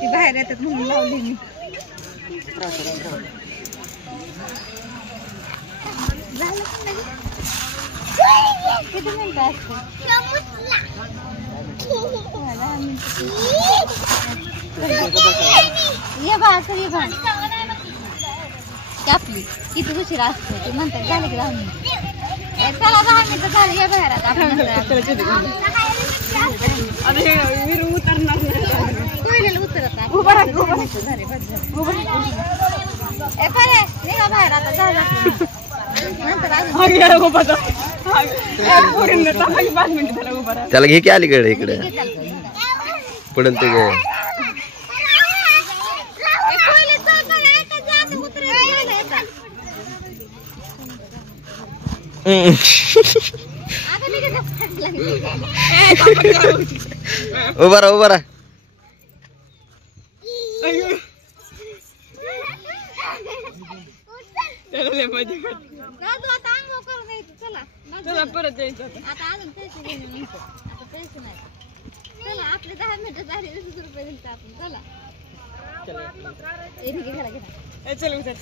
ती बाहेर येतात म्हणून लावली मी. किती मिनिटं असते? ये बा सर ये बा आपली किती उशीर असतो ते म्हणतात झालं की 10 मिनिट. चला 10 मिनिटं झाली या बाहेर आता आपण बाहेर आता झालं त्याला घे की अलीकडे इकडे पडून ते गे उभा राहा उभा राहा. परत यायचं आता अजून पैसे घेणे म्हणतो. आता पैसे नाही. चला आपले 10 मिनिटं झाले. 20 रुपये दिले आपण. चला चल उतर.